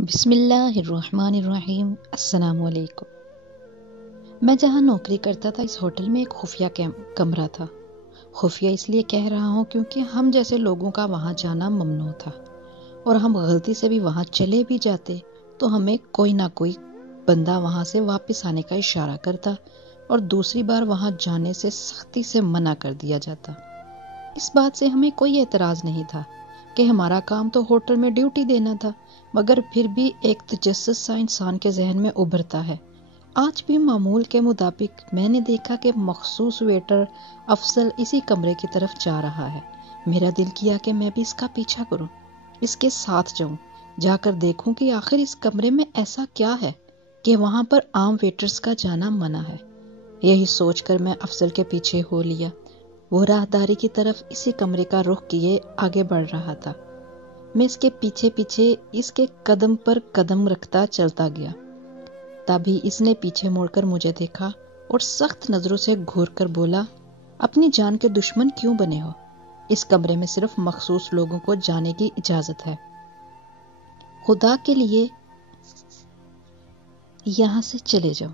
بسم اللہ الرحمن الرحیم۔ السلام علیکم۔ میں جہاں نوکری کرتا تھا اس ہوٹل میں ایک خفیہ کمرہ تھا۔ خفیہ اس لیے کہہ رہا ہوں کیونکہ ہم جیسے لوگوں کا وہاں جانا ممنوع تھا، اور ہم غلطی سے بھی وہاں چلے بھی جاتے تو ہمیں کوئی نہ کوئی بندہ وہاں سے واپس آنے کا اشارہ کرتا اور دوسری بار وہاں جانے سے سختی سے منع کر دیا جاتا۔ اس بات سے ہمیں کوئی اعتراض نہیں تھا کہ ہمارا کام تو ہوٹل میں ڈیوٹی دینا تھا، مگر پھر بھی ایک تجسس سا انسان کے ذہن میں ابھرتا ہے۔ آج بھی معمول کے مطابق میں نے دیکھا کہ مخصوص ویٹر افضل اسی کمرے کی طرف جا رہا ہے۔ میرا دل کیا کہ میں بھی اس کا پیچھا کروں، اس کے ساتھ جاؤں، جا کر دیکھوں کہ آخر اس کمرے میں ایسا کیا ہے کہ وہاں پر عام ویٹرز کا جانا منع ہے۔ یہی سوچ کر میں افضل کے پیچھے ہو لیا۔ وہ راہداری کی طرف اسی کمرے کا رخ کیے آگے بڑھ رہا تھا۔ میں اس کے پیچھے پیچھے اس کے قدم پر قدم رکھتا چلتا گیا۔ تبھی اس نے پیچھے مڑ کر مجھے دیکھا اور سخت نظروں سے گھور کر بولا، اپنی جان کے دشمن کیوں بنے ہو؟ اس کمرے میں صرف مخصوص لوگوں کو جانے کی اجازت ہے۔ خدا کے لیے یہاں سے چلے جاؤ،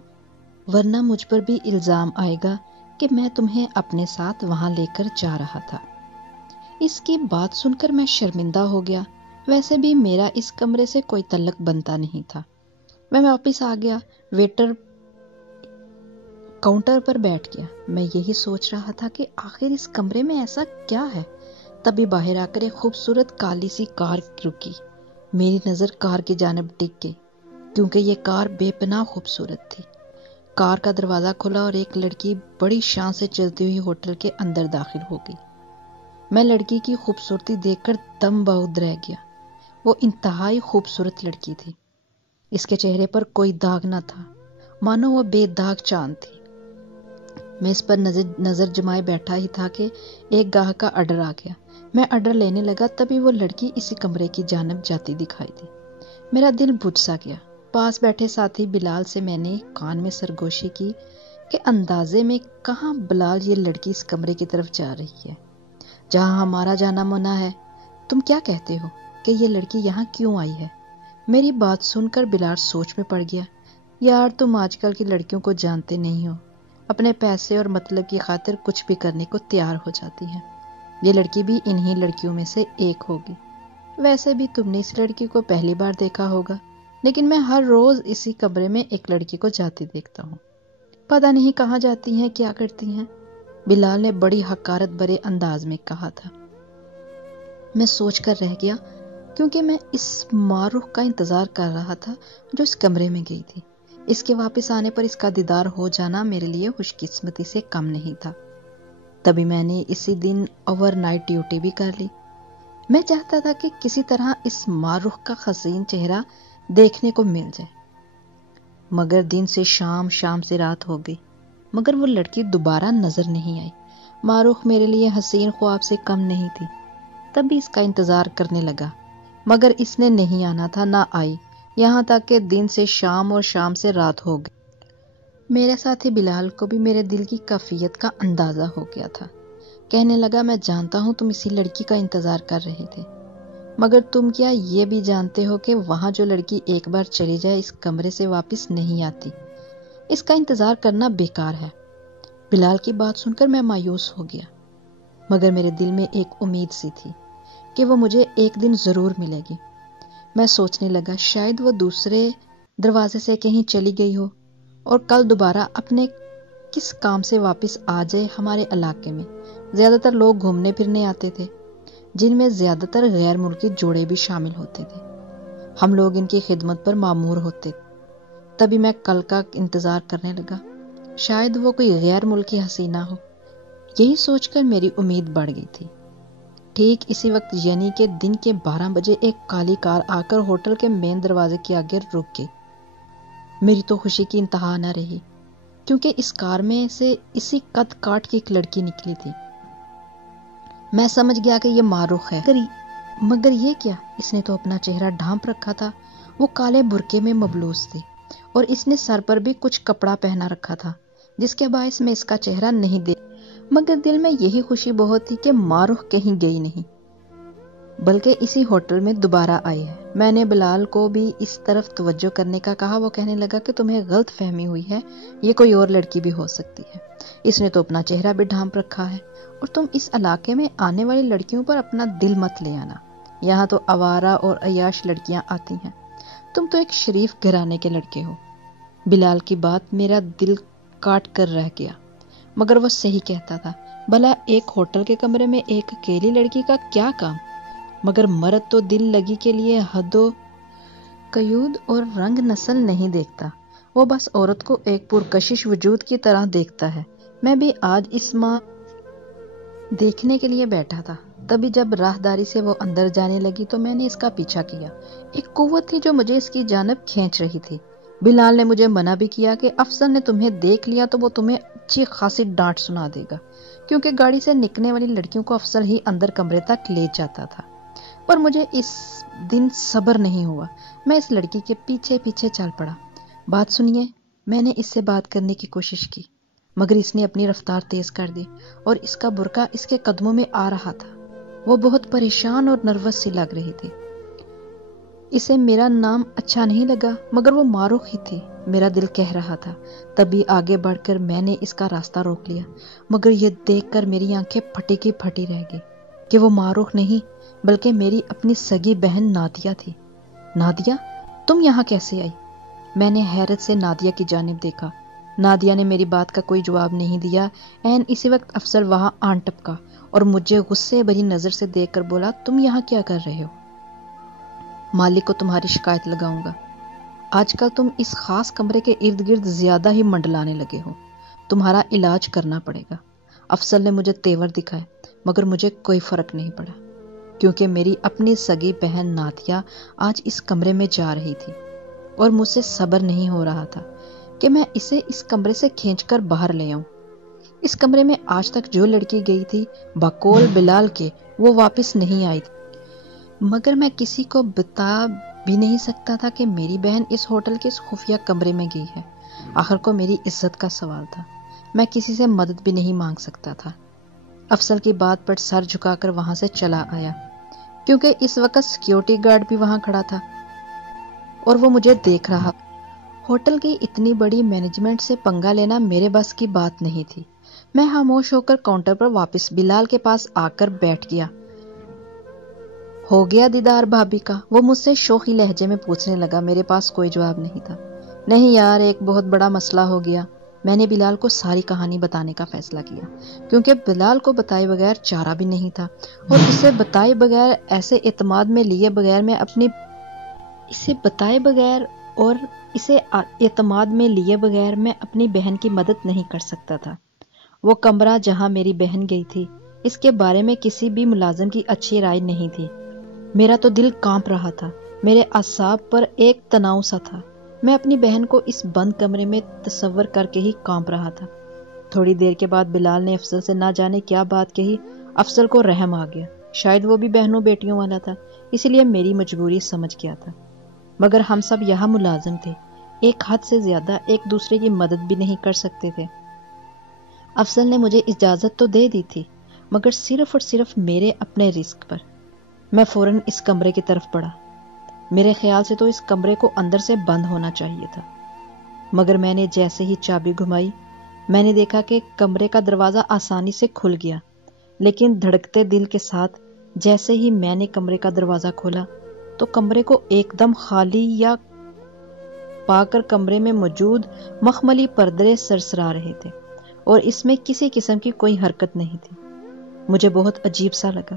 ورنہ مجھ پر بھی الزام آئے گا کہ میں تمہیں اپنے ساتھ وہاں لے کر جا رہا تھا۔ اس کی بات سن کر میں شرمندہ ہو گیا۔ ویسے بھی میرا اس کمرے سے کوئی تعلق بنتا نہیں تھا۔ میں واپس آ گیا، ویٹر کاؤنٹر پر بیٹھ گیا۔ میں یہی سوچ رہا تھا کہ آخر اس کمرے میں ایسا کیا ہے۔ تبھی باہر آ کر ایک خوبصورت کالی سی کار رکی۔ میری نظر کار کی جانب ٹک گئی کیونکہ یہ کار بے پناہ خوبصورت تھی۔ کار کا دروازہ کھلا اور ایک لڑکی بڑی شان سے چلتی ہوئی ہوٹل کے اندر داخل ہو گئی۔ میں لڑکی کی خوبصورتی دیکھ کر دم بہت رہ گیا۔ وہ انتہائی خوبصورت لڑکی تھی۔ اس کے چہرے پر کوئی داغ نہ تھا، مانو وہ بے داغ چاند تھی۔ میں اس پر نظر جمائے بیٹھا ہی تھا کہ ایک گاہک کا آرڈر آ گیا۔ میں آرڈر لینے لگا، تبھی وہ لڑکی اسی کمرے کی جانب جاتی دکھائی دی۔ میرا دل بجھ سا گیا۔ پاس بیٹھے ساتھی بلال سے میں نے کان میں سرگوشی کی کہ اندازے میں کہاں بلال، یہ لڑکی اس کمرے کی طرف جا رہی ہے جہاں ہمارا جانا منع ہے۔ تم کیا کہتے ہو کہ یہ لڑکی یہاں کیوں آئی ہے؟ میری بات سن کر بلال سوچ میں پڑ گیا۔ یار، تم آج کل کی لڑکیوں کو جانتے نہیں ہو، اپنے پیسے اور مطلب کی خاطر کچھ بھی کرنے کو تیار ہو جاتی ہیں۔ یہ لڑکی بھی انہی لڑکیوں میں سے ایک ہوگی۔ ویسے بھی تم نے اس لڑکی کو پہلی بار دیکھا ہوگا، لیکن میں ہر روز اسی کمرے میں ایک لڑکی کو جاتی دیکھتا ہوں۔ پتہ نہیں کہاں جاتی ہیں، کیا کرتی ہیں، بلال نے بڑی حقارت بھرے انداز میں کہا تھا۔ میں سوچ کر رہ گیا کیونکہ میں اس ماہ رخ کا انتظار کر رہا تھا جو اس کمرے میں گئی تھی۔ اس کے واپس آنے پر اس کا دیدار ہو جانا میرے لیے خوش قسمتی سے کم نہیں تھا۔ تبھی میں نے اسی دن اوور نائٹ ڈیوٹی بھی کر لی۔ میں چاہتا تھا کہ کسی طرح اس ماہ رخ کا حسین چہرہ دیکھنے کو مل جائے، مگر دن سے شام، شام سے رات ہو گئی، مگر وہ لڑکی دوبارہ نظر نہیں آئی۔ ماہ رخ میرے لیے حسین خواب سے کم نہیں تھی۔ تب بھی اس کا انتظار کرنے لگا، مگر اس نے نہیں آنا تھا، نہ آئی، یہاں تک کہ دن سے شام اور شام سے رات ہو گئی۔ میرے ساتھی بلال کو بھی میرے دل کی کیفیت کا اندازہ ہو گیا تھا۔ کہنے لگا، میں جانتا ہوں تم اسی لڑکی کا انتظار کر رہے تھے، مگر تم کیا یہ بھی جانتے ہو کہ وہاں جو لڑکی ایک بار چلی جائے اس کمرے سے واپس نہیں آتی؟ اس کا انتظار کرنا بیکار ہے۔ بلال کی بات سن کر میں مایوس ہو گیا، مگر میرے دل میں ایک امید سی تھی کہ وہ مجھے ایک دن ضرور ملے گی۔ میں سوچنے لگا شاید وہ دوسرے دروازے سے کہیں چلی گئی ہو اور کل دوبارہ اپنے کس کام سے واپس آ جائے۔ ہمارے علاقے میں زیادہ تر لوگ گھومنے پھرنے آتے تھے، جن میں زیادہ تر غیر ملکی جوڑے بھی شامل ہوتے تھے۔ ہم لوگ ان کی خدمت پر مامور ہوتے۔ تبھی میں کل کا انتظار کرنے لگا، شاید وہ کوئی غیر ملکی حسینہ ہو۔ یہی سوچ کر میری امید بڑھ گئی تھی۔ ٹھیک اسی وقت یعنی کہ دن کے 12 بجے ایک کالی کار آ کر ہوٹل کے مین دروازے کے آگے رک گئی۔ میری تو خوشی کی انتہا نہ رہی کیونکہ اس کار میں سے اسی قد کاٹ کی ایک لڑکی نکلی تھی۔ میں سمجھ گیا کہ یہ ماہ رخ ہے، مگر یہ کیا؟ اس نے تو اپنا چہرہ ڈھانپ رکھا تھا۔ وہ کالے برقعے میں ملبوس تھی اور اس نے سر پر بھی کچھ کپڑا پہنا رکھا تھا جس کے باعث میں اس کا چہرہ نہیں دیکھ، مگر دل میں یہی خوشی بہت تھی کہ ماہ رخ کہیں گئی نہیں۔ بلکہ اسی ہوٹل میں دوبارہ آئی ہے۔ میں نے بلال کو بھی اس طرف توجہ کرنے کا کہا۔ وہ کہنے لگا کہ تمہیں غلط فہمی ہوئی ہے، یہ کوئی اور لڑکی بھی ہو سکتی ہے، اس نے تو اپنا چہرہ بھی ڈھانپ رکھا ہے، اور تم اس علاقے میں آنے والی لڑکیوں پر اپنا دل مت لے آنا، یہاں تو آوارہ اور عیاش لڑکیاں آتی ہیں، تم تو ایک شریف گھرانے کے لڑکے ہو۔ بلال کی بات میرا دل کاٹ کر رہ گیا، مگر وہ صحیح کہتا تھا۔ بھلا ایک ہوٹل کے کمرے میں ایک اکیلی لڑکی کا کیا کام؟ مگر مرد تو دل لگی کے لیے حد و قیود اور رنگ نسل نہیں دیکھتا، وہ بس عورت کو ایک پرکشش وجود کی طرح دیکھتا ہے۔ میں بھی آج اس ماں دیکھنے کے لیے بیٹھا تھا، تبھی جب راہداری سے وہ اندر جانے لگی تو میں نے اس کا پیچھا کیا۔ ایک قوت تھی جو مجھے اس کی جانب کھینچ رہی تھی۔ بلال نے مجھے منع بھی کیا کہ افسر نے تمہیں دیکھ لیا تو وہ تمہیں اچھی خاصی ڈانٹ سنا دے گا، کیونکہ گاڑی سے نکلنے والی لڑکیوں کو افسر ہی اندر کمرے تک لے جاتا تھا۔ پر مجھے اس دن صبر نہیں ہوا، میں اس لڑکی کے پیچھے پیچھے چل پڑا۔ بات سنیے، میں نے اس سے بات کرنے کی کوشش کی، مگر اس نے اپنی رفتار تیز کر دی اور اس کا برقع اس کے قدموں میں آ رہا تھا۔ وہ بہت پریشان اور نروس سی لگ رہی تھی۔ اسے میرا نام اچھا نہیں لگا، مگر وہ معروف ہی تھی، میرا دل کہہ رہا تھا۔ تبھی آگے بڑھ کر میں نے اس کا راستہ روک لیا، مگر یہ دیکھ کر میری آنکھیں پھٹی کی پھٹی رہ گئی کہ وہ معروف نہیں بلکہ میری اپنی سگی بہن نادیہ تھی۔ نادیہ، تم یہاں کیسے آئی؟ میں نے حیرت سے نادیہ کی جانب دیکھا۔ نادیہ نے میری بات کا کوئی جواب نہیں دیا۔ عین اسی وقت افسر وہاں آن ٹپکا اور مجھے غصے بھری نظر سے دیکھ کر بولا، تم یہاں کیا کر رہے ہو؟ مالک کو تمہاری شکایت لگاؤں گا۔ آج کل تم اس خاص کمرے کے ارد گرد زیادہ ہی منڈلانے لگے ہو، تمہارا علاج کرنا پڑے گا۔ افسر نے مجھے تیور دکھائے، مگر مجھے کوئی فرق نہیں پڑا، کیونکہ میری اپنی سگی بہن نادیہ آج اس کمرے میں جا رہی تھی اور مجھ سے صبر نہیں ہو رہا تھا کہ میں اسے اس کمرے سے کھینچ کر باہر لے آؤں۔ اس کمرے میں آج تک جو لڑکی گئی تھی بقول بلال کے، وہ واپس نہیں آئی تھی، مگر میں کسی کو بتا بھی نہیں سکتا تھا کہ میری بہن اس ہوٹل کے اس خفیہ کمرے میں گئی ہے۔ آخر کو میری عزت کا سوال تھا، میں کسی سے مدد بھی نہیں مانگ سکتا تھا۔ افسر کی بات پر سر جھکا کر وہاں سے چلا آیا، کیونکہ اس وقت سیکیورٹی گارڈ بھی وہاں کھڑا تھا اور وہ مجھے دیکھ رہا۔ ہوٹل کی اتنی بڑی مینجمنٹ سے پنگا لینا میرے بس کی بات نہیں تھی۔ میں خاموش ہو کر کاؤنٹر پر واپس بلال کے پاس آ کر بیٹھ گیا۔ ہو گیا دیدار بھابی کا؟ وہ مجھ سے شوخی لہجے میں پوچھنے لگا۔ میرے پاس کوئی جواب نہیں تھا۔ نہیں یار، ایک بہت بڑا مسئلہ ہو گیا۔ میں نے بلال کو ساری کہانی بتانے کا فیصلہ کیا، کیونکہ بلال کو بتائے بغیر چارہ بھی نہیں تھا، اور اسے بتائے بغیر اعتماد میں لیے بغیر میں اپنی بہن کی مدد نہیں کر سکتا تھا۔ وہ کمرہ جہاں میری بہن گئی تھی، اس کے بارے میں کسی بھی ملازم کی اچھی رائے نہیں تھی۔ میرا تو دل کانپ رہا تھا، میرے اعصاب پر ایک تناؤ سا تھا۔ میں اپنی بہن کو اس بند کمرے میں تصور کر کے ہی کانپ رہا تھا۔ تھوڑی دیر کے بعد بلال نے افسر سے نہ جانے کیا بات کہی۔ افسر کو رحم آ گیا، شاید وہ بھی بہنوں بیٹیوں والا تھا، اس لیے میری مجبوری سمجھ گیا تھا، مگر ہم سب یہاں ملازم تھے، ایک حد سے زیادہ ایک دوسرے کی مدد بھی نہیں کر سکتے تھے۔ افسر نے مجھے اجازت تو دے دی تھی، مگر صرف اور صرف میرے اپنے رزق پر۔ میں فوراً اس کمرے کی طرف بڑھا۔ میرے خیال سے تو اس کمرے کو اندر سے بند ہونا چاہیے تھا، مگر میں نے جیسے ہی چابی گھمائی، میں نے دیکھا کہ کمرے کا دروازہ آسانی سے کھل گیا، لیکن دھڑکتے دل کے ساتھ جیسے ہی میں نے کمرے کا دروازہ کھولا تو کمرے کو ایک دم خالی یا پا کر کمرے میں موجود مخملی پردے سرسرا رہے تھے، اور اس میں کسی قسم کی کوئی حرکت نہیں تھی۔ مجھے بہت عجیب سا لگا،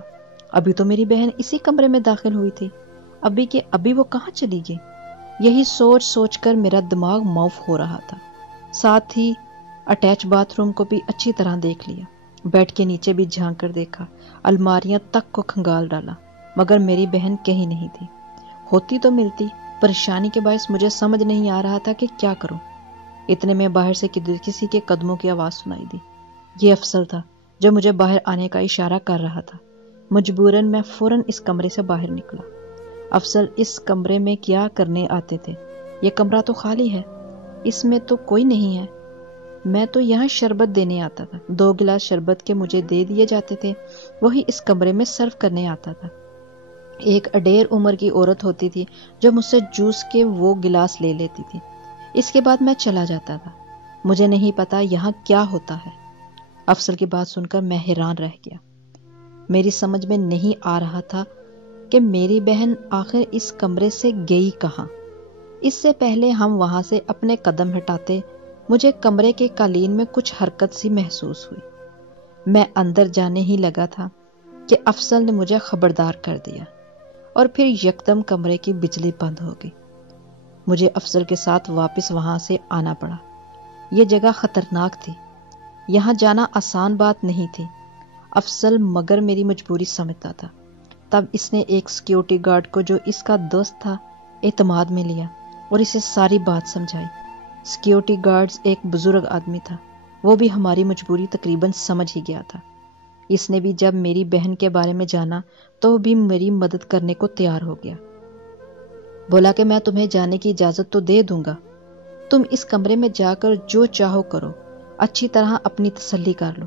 ابھی تو میری بہن اسی کمرے میں داخل ہوئی تھی، ابھی کہ ابھی وہ کہاں چلی گئی؟ یہی سوچ سوچ کر میرا دماغ موف ہو رہا تھا۔ ساتھ ہی اٹیچ باتھ روم کو بھی اچھی طرح دیکھ لیا، بیڈ کے نیچے بھی جھانک کر دیکھا، الماریاں تک کو کھنگال ڈالا، مگر میری بہن کہیں نہیں تھی۔ ہوتی تو ملتی، پریشانی کے باعث مجھے سمجھ نہیں آ رہا تھا کہ کیا کروں۔ اتنے میں باہر سے کسی کے قدموں کی آواز سنائی دی۔ یہ افسر تھا جو مجھے باہر آنے کا اشارہ کر رہا تھا۔ مجبوراً میں فوراً اس کمرے سے باہر نکلا۔ افسر اس کمرے میں کیا کرنے آتے تھے؟ یہ کمرہ تو خالی ہے، اس میں تو کوئی نہیں ہے۔ میں تو یہاں شربت دینے آتا تھا، 2 گلاس شربت کے مجھے دے دیے جاتے تھے، وہی اس کمرے میں سرو کرنے آتا تھا۔ ایک اڈیر عمر کی عورت ہوتی تھی جو مجھ سے جوس کے وہ گلاس لے لیتی تھی۔ اس کے بعد میں چلا جاتا تھا۔ مجھے نہیں پتا یہاں کیا ہوتا ہے۔ افضل کی بات سن کر میں حیران رہ گیا۔ میری سمجھ میں نہیں آ رہا تھا کہ میری بہن آخر اس کمرے سے گئی کہاں۔ اس سے پہلے ہم وہاں سے اپنے قدم ہٹاتے مجھے کمرے کے قالین میں کچھ حرکت سی محسوس ہوئی۔ میں اندر جانے ہی لگا تھا کہ افضل نے مجھے خبردار کر دیا اور پھر یکدم کمرے کی بجلی بند ہو گئی۔ مجھے افضل کے ساتھ واپس وہاں سے آنا پڑا۔ یہ جگہ خطرناک تھی، یہاں جانا آسان بات نہیں تھی۔ افضل مگر میری مجبوری سمجھتا تھا۔ تب اس نے ایک سیکیورٹی گارڈ کو جو اس کا دوست تھا اعتماد میں لیا اور اسے ساری بات سمجھائی۔ سیکیورٹی گارڈز ایک بزرگ آدمی تھا، وہ بھی ہماری مجبوری تقریباً سمجھ ہی گیا تھا۔ اس نے بھی جب میری بہن کے بارے میں جانا تو بھی میری مدد کرنے کو تیار ہو گیا۔ بولا کہ میں تمہیں جانے کی اجازت تو دے دوں گا، تم اس کمرے میں جا کر جو چاہو کرو، اچھی طرح اپنی تسلی کر لو،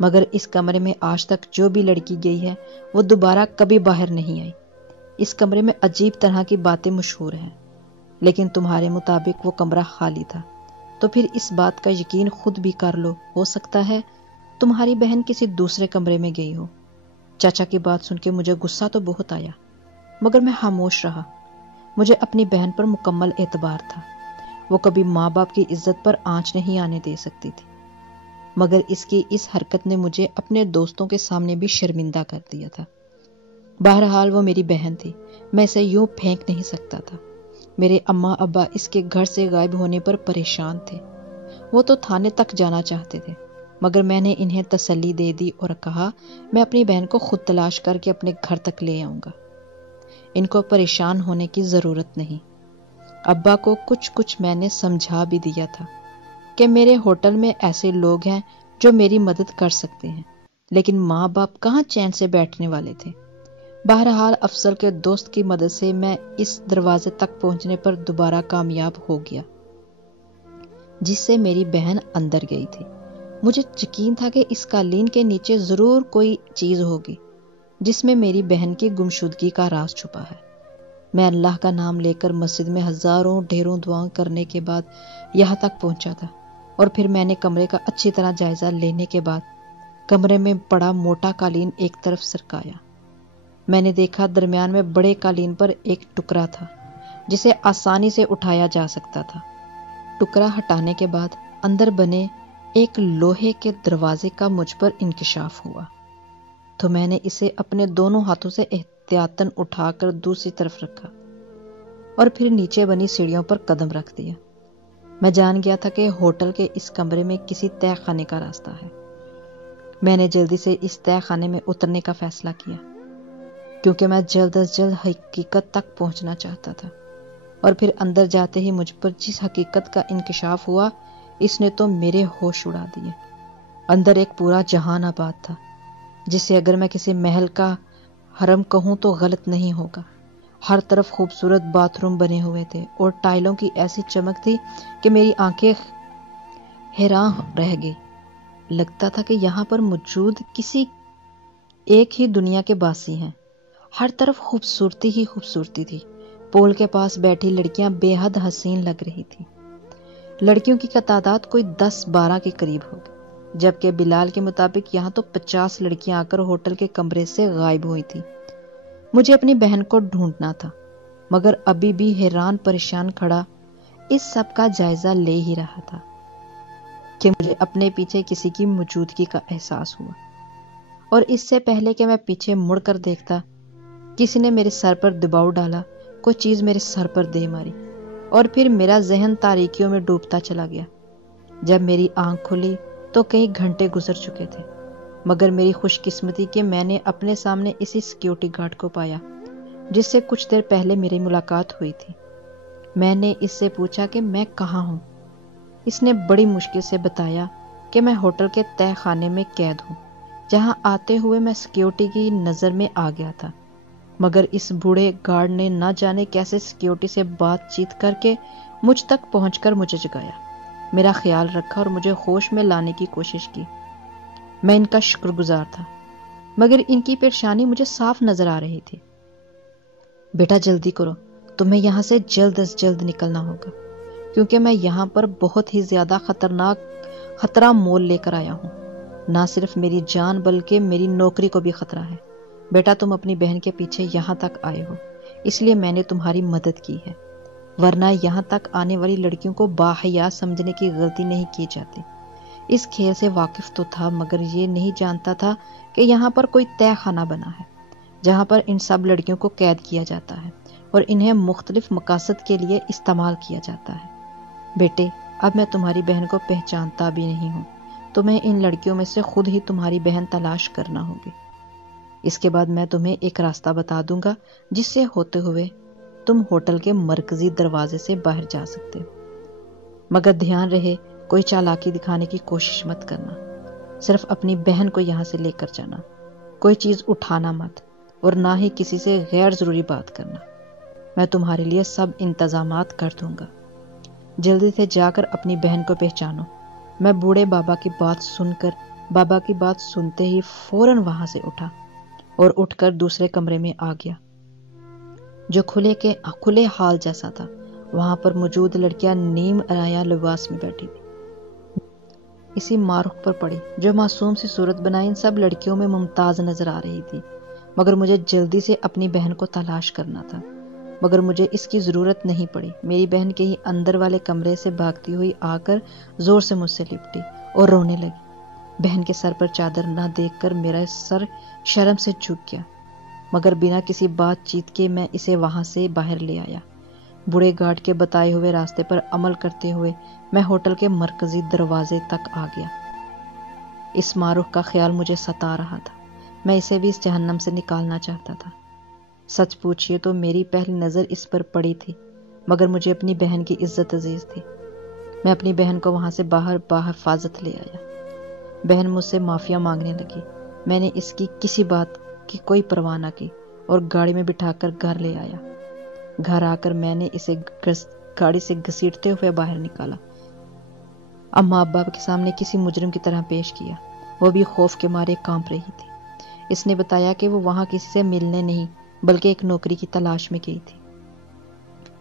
مگر اس کمرے میں آج تک جو بھی لڑکی گئی ہے وہ دوبارہ کبھی باہر نہیں آئی۔ اس کمرے میں عجیب طرح کی باتیں مشہور ہیں، لیکن تمہارے مطابق وہ کمرہ خالی تھا، تو پھر اس بات کا یقین خود بھی کر لو، ہو سکتا ہے تمہاری بہن کسی دوسرے کمرے میں گئی ہو۔ چاچا کی بات سن کے مجھے غصہ تو بہت آیا، مگر میں خاموش رہا۔ مجھے اپنی بہن پر مکمل اعتبار تھا، وہ کبھی ماں باپ کی عزت پر آنچ نہیں آنے دے سکتی تھی، مگر اس کی اس حرکت نے مجھے اپنے دوستوں کے سامنے بھی شرمندہ کر دیا تھا۔ بہرحال وہ میری بہن تھی، میں اسے یوں پھینک نہیں سکتا تھا۔ میرے اماں ابا اس کے گھر سے غائب ہونے پر پریشان تھے، وہ تو تھانے تک جانا چاہتے تھے، مگر میں نے انہیں تسلی دے دی اور کہا میں اپنی بہن کو خود تلاش کر کے اپنے گھر تک لے آؤں گا، ان کو پریشان ہونے کی ضرورت نہیں۔ ابا کو کچھ میں نے سمجھا بھی دیا تھا کہ میرے ہوٹل میں ایسے لوگ ہیں جو میری مدد کر سکتے ہیں، لیکن ماں باپ کہاں چین سے بیٹھنے والے تھے۔ بہرحال افضل کے دوست کی مدد سے میں اس دروازے تک پہنچنے پر دوبارہ کامیاب ہو گیا جس سے میری بہن اندر گئی تھی۔ مجھے یقین تھا کہ اس قالین کے نیچے ضرور کوئی چیز ہوگی جس میں میری بہن کی گمشدگی کا راز چھپا ہے۔ میں اللہ کا نام لے کر مسجد میں ہزاروں ڈھیروں دعائیں کرنے کے بعد یہاں تک پہنچا تھا، اور پھر میں نے کمرے کا اچھی طرح جائزہ لینے کے بعد کمرے میں پڑا موٹا قالین ایک طرف سرکایا۔ میں نے دیکھا درمیان میں بڑے قالین پر ایک ٹکڑا تھا جسے آسانی سے اٹھایا جا سکتا تھا۔ ٹکڑا ہٹانے کے بعد اندر بنے ایک لوہے کے دروازے کا مجھ پر انکشاف ہوا، تو میں نے اسے اپنے دونوں ہاتھوں سے احتیاطاً اٹھا کر دوسری طرف رکھا اور پھر نیچے بنی سیڑھیوں پر قدم رکھ دیا۔ میں جان گیا تھا کہ ہوٹل کے اس کمرے میں کسی تہہ خانے کا راستہ ہے۔ میں نے جلدی سے اس تہہ خانے میں اترنے کا فیصلہ کیا، کیونکہ میں جلد از جلد حقیقت تک پہنچنا چاہتا تھا، اور پھر اندر جاتے ہی مجھ پر جس حقیقت کا انکشاف ہوا اس نے تو میرے ہوش اڑا دیے۔ اندر ایک پورا جہان آباد تھا، جسے اگر میں کسی محل کا حرم کہوں تو غلط نہیں ہوگا۔ ہر طرف خوبصورت باتھ روم بنے ہوئے تھے اور ٹائلوں کی ایسی چمک تھی کہ میری آنکھیں حیران رہ گئی۔ لگتا تھا کہ یہاں پر موجود کسی ایک ہی دنیا کے باسی ہیں۔ ہر طرف خوبصورتی ہی خوبصورتی تھی۔ پول کے پاس بیٹھی لڑکیاں بے حد حسین لگ رہی تھی۔ لڑکیوں کی تعداد کوئی 10-12 کے قریب ہوگی، جبکہ بلال کے مطابق یہاں تو 50 لڑکیاں آ کر ہوٹل کے کمرے سے غائب ہوئی تھی۔ مجھے اپنی بہن کو ڈھونڈنا تھا، مگر ابھی بھی حیران پریشان کھڑا اس سب کا جائزہ لے ہی رہا تھا کہ مجھے اپنے پیچھے کسی کی موجودگی کا احساس ہوا، اور اس سے پہلے کہ میں پیچھے مڑ کر دیکھتا کسی نے میرے سر پر دباؤ ڈالا، کوئی چیز میرے سر پر دے ماری، اور پھر میرا ذہن تاریکیوں میں ڈوبتا چلا گیا۔ جب میری آنکھ کھلی تو کئی گھنٹے گزر چکے تھے، مگر میری خوش قسمتی کہ میں نے اپنے سامنے اسی سیکیورٹی گارڈ کو پایا جس سے کچھ دیر پہلے میری ملاقات ہوئی تھی۔ میں نے اس سے پوچھا کہ میں کہاں ہوں۔ اس نے بڑی مشکل سے بتایا کہ میں ہوٹل کے تہہ خانے میں قید ہوں، جہاں آتے ہوئے میں سیکیورٹی کی نظر میں آ گیا تھا، مگر اس بوڑھے گارڈ نے نہ جانے کیسے سیکیورٹی سے بات چیت کر کے مجھ تک پہنچ کر مجھے جگایا، میرا خیال رکھا اور مجھے ہوش میں لانے کی کوشش کی۔ میں ان کا شکر گزار تھا، مگر ان کی پریشانی مجھے صاف نظر آ رہی تھی۔ بیٹا جلدی کرو، تمہیں یہاں سے جلد از جلد نکلنا ہوگا، کیونکہ میں یہاں پر بہت ہی زیادہ خطرہ مول لے کر آیا ہوں۔ نہ صرف میری جان بلکہ میری نوکری کو بھی خطرہ ہے۔ بیٹا تم اپنی بہن کے پیچھے یہاں تک آئے ہو، اس لیے میں نے تمہاری مدد کی ہے، ورنہ یہاں تک آنے والی لڑکیوں کو باحیا سمجھنے کی غلطی نہیں کی جاتی۔ اس کھیل سے واقف تو تھا، مگر یہ نہیں جانتا تھا کہ یہاں پر کوئی تہہ خانہ بنا ہے، جہاں پر ان سب لڑکیوں کو قید کیا جاتا ہے اور انہیں مختلف مقاصد کے لیے استعمال کیا جاتا ہے۔ بیٹے اب میں تمہاری بہن کو پہچانتا بھی نہیں ہوں، تمہیں ان لڑکیوں میں سے خود ہی تمہاری بہن تلاش کرنا ہوگی۔ اس کے بعد میں تمہیں ایک راستہ بتا دوں گا جس سے ہوتے ہوئے تم ہوٹل کے مرکزی دروازے سے باہر جا سکتے ہو، مگر دھیان رہے کوئی چالاکی دکھانے کی کوشش مت کرنا، صرف اپنی بہن کو یہاں سے لے کر جانا، کوئی چیز اٹھانا مت اور نہ ہی کسی سے غیر ضروری بات کرنا۔ میں تمہارے لیے سب انتظامات کر دوں گا، جلدی سے جا کر اپنی بہن کو پہچانو۔ میں بوڑھے بابا کی بات سنتے ہی فوراً وہاں سے اٹھا اور اٹھ کر دوسرے کمرے میں آ گیا جو کھلے حال جیسا تھا۔ وہاں پر موجود لڑکیاں نیم عریاں لباس میں بیٹھی تھی، اسی مارخ پر پڑی جو معصوم سی صورت بنائی ان سب لڑکیوں میں ممتاز نظر آ رہی تھی، مگر مجھے جلدی سے اپنی بہن کو تلاش کرنا تھا، مگر مجھے اس کی ضرورت نہیں پڑی۔ میری بہن کے ہی اندر والے کمرے سے بھاگتی ہوئی آ کر زور سے مجھ سے لپٹی اور رونے لگی۔ بہن کے سر پر چادر نہ دیکھ کر میرا سر شرم سے جھک گیا، مگر بنا کسی بات چیت کے میں اسے وہاں سے باہر لے آیا۔ بوڑھے گارڈ کے بتائے ہوئے راستے پر عمل کرتے ہوئے میں ہوٹل کے مرکزی دروازے تک آ گیا۔ اس معروف کا خیال مجھے ستا رہا تھا، میں اسے بھی اس جہنم سے نکالنا چاہتا تھا۔ سچ پوچھئے تو میری پہلی نظر اس پر پڑی تھی، مگر مجھے اپنی بہن کی عزت عزیز تھی۔ میں اپنی بہن کو وہاں سے باہر بحفاظت لے آیا۔ بہن مجھ سے معافیا مانگنے لگی، میں نے اس کی کسی بات کی کوئی پرواہ نہ کی اور گاڑی میں بٹھا کر گھر لے آیا۔ گھر آ کر میں نے اسے گاڑی سے گھسیٹتے ہوئے باہر نکالا، اماں ابا کے سامنے کسی مجرم کی طرح پیش کیا۔ وہ بھی خوف کے مارے کانپ رہی تھی۔ اس نے بتایا کہ وہ وہاں کسی سے ملنے نہیں بلکہ ایک نوکری کی تلاش میں گئی تھی،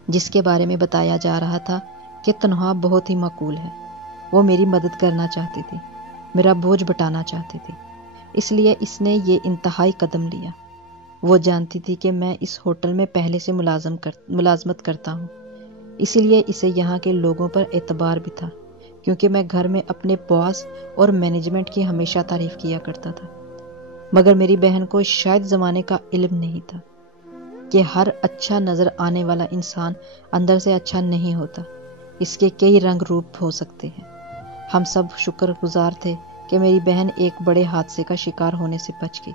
جس کے بارے میں بتایا جا رہا تھا کہ تنخواہ بہت ہی معقول ہے۔ وہ میری مدد کرنا چاہتی تھی، میرا بوجھ بٹانا چاہتی تھی، اس لیے اس نے یہ انتہائی قدم لیا۔ وہ جانتی تھی کہ میں اس ہوٹل میں پہلے سے ملازمت کرتا ہوں، اسی لیے اسے یہاں کے لوگوں پر اعتبار بھی تھا، کیونکہ میں گھر میں اپنے باس اور مینجمنٹ کی ہمیشہ تعریف کیا کرتا تھا۔ مگر میری بہن کو شاید زمانے کا علم نہیں تھا کہ ہر اچھا نظر آنے والا انسان اندر سے اچھا نہیں ہوتا، اس کے کئی رنگ روپ ہو سکتے ہیں۔ ہم سب شکر گزار تھے کہ میری بہن ایک بڑے حادثے کا شکار ہونے سے بچ گئی۔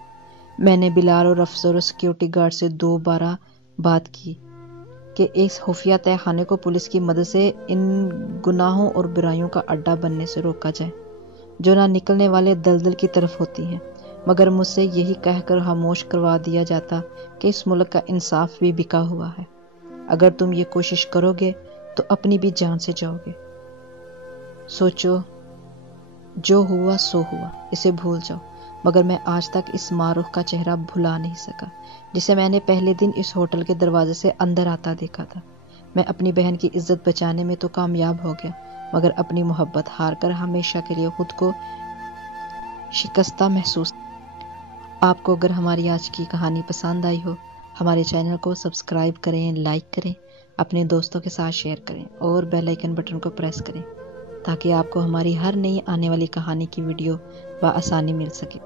میں نے بلال اور افسر اور سیکیورٹی گارڈ سے دوبارہ بات کی کہ اس خفیہ تہہ خانے کو پولیس کی مدد سے ان گناہوں اور برائیوں کا اڈا بننے سے روکا جائے جو نہ نکلنے والے دلدل کی طرف ہوتی ہیں، مگر مجھ سے یہی کہہ کر خاموش کروا دیا جاتا کہ اس ملک کا انصاف بھی بکا ہوا ہے، اگر تم یہ کوشش کرو گے تو اپنی بھی جان سے جاؤ گے۔ سوچو، جو ہوا سو ہوا، اسے بھول جاؤ۔ مگر میں آج تک اس معروف کا چہرہ بھلا نہیں سکا جسے میں نے پہلے دن اس ہوٹل کے دروازے سے اندر آتا دیکھا تھا۔ میں اپنی بہن کی عزت بچانے میں تو کامیاب ہو گیا، مگر اپنی محبت ہار کر ہمیشہ کے لیے خود کو شکستہ محسوس۔ آپ کو اگر ہماری آج کی کہانی پسند آئی ہو، ہمارے چینل کو سبسکرائب کریں، لائک کریں، اپنے دوستوں کے ساتھ شیئر کریں اور بیل آئیکن بٹن کو پریس کریں تاکہ آپ کو ہماری ہر نئی آنے والی کہانی کی ویڈیو بآسانی مل سکے۔